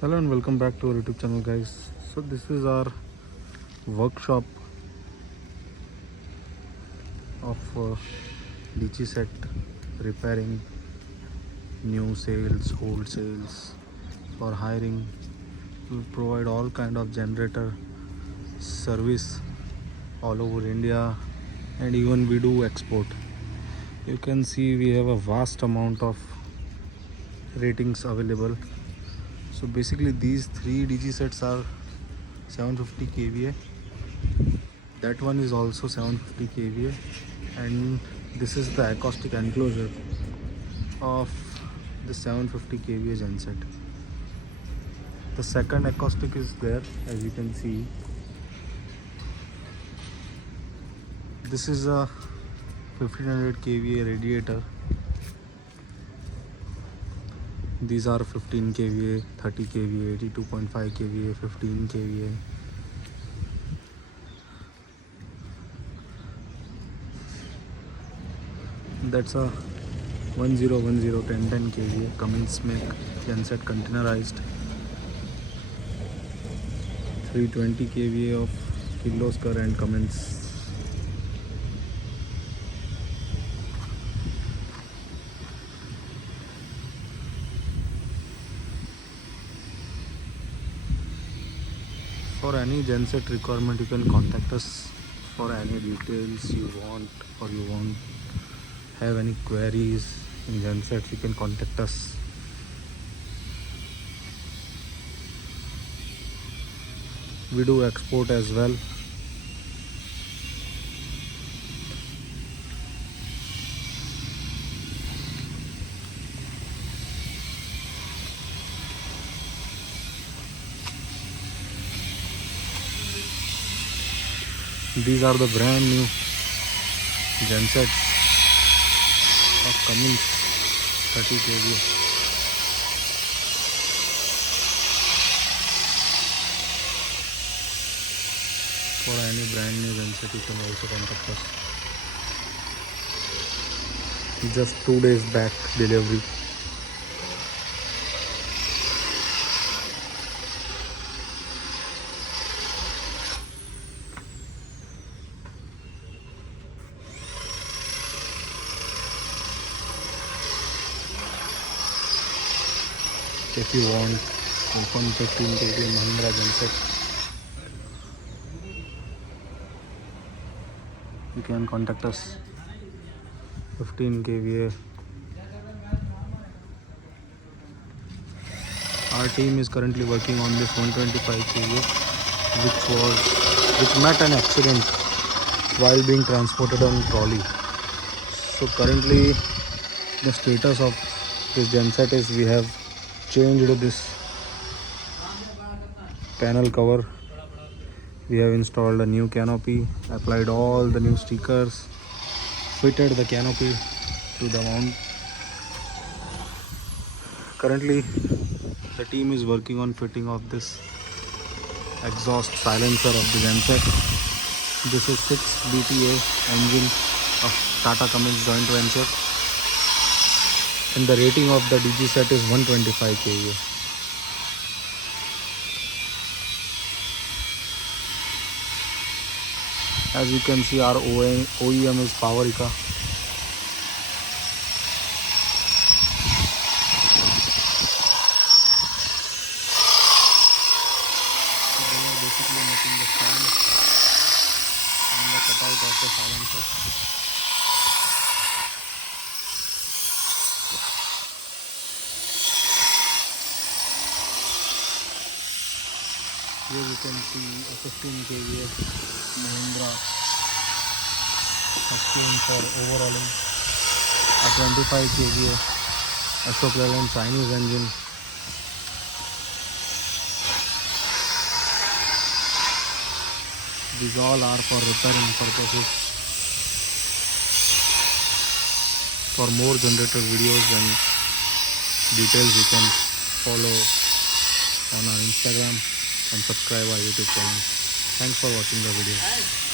Hello and welcome back to our YouTube channel, guys. So this is our workshop of DG set repairing, new sales, old sales, for hiring. We provide all kind of generator service all over India, and even we do export. You can see we have a vast amount of ratings available. So basically these three DG sets are 750 kVA, that one is also 750 kVA, and this is the acoustic enclosure of the 750 kVA genset. The second acoustic is there, as you can see. This is a 1500 kVA radiator. These are 15 kVA, 30 kVA, 82.5 kVA, 15 kVA. That's a 1010 kVA Cummins make genset containerized. 320 kVA of Kirloskar and Cummins. For any genset requirement, you can contact us for any details you want, or you want have any queries in gensets, you can contact us. We do export as well. These are the brand new gensets of Cummins 30 kVA. For any brand new genset, you can also contact us. Just 2 days back delivery. If you want open 15 kVA Mahindra genset, you can contact us. 15 kVA. Our team is currently working on this 125 kVA, which met an accident while being transported on trolley. So currently the status of this genset is we have changed this panel cover. We have installed a new canopy, applied all the new stickers, fitted the canopy to the mount. Currently the team is working on fitting of this exhaust silencer of the genset. This is 6 BTA engine of Tata Cummins joint venture, and the rating of the DG set is 125 kVA. As you can see, our OEM is Powerica. They are basically making the stand and the cutout of the silencer. Here you can see a 15 kVA Mahindra machine for overhauling, a 25 kVA Ashok Leyland Chinese engine. These all are for repairing purposes. For more generator videos and details, you can follow on our Instagram and subscribe our YouTube channel. Thanks for watching the video.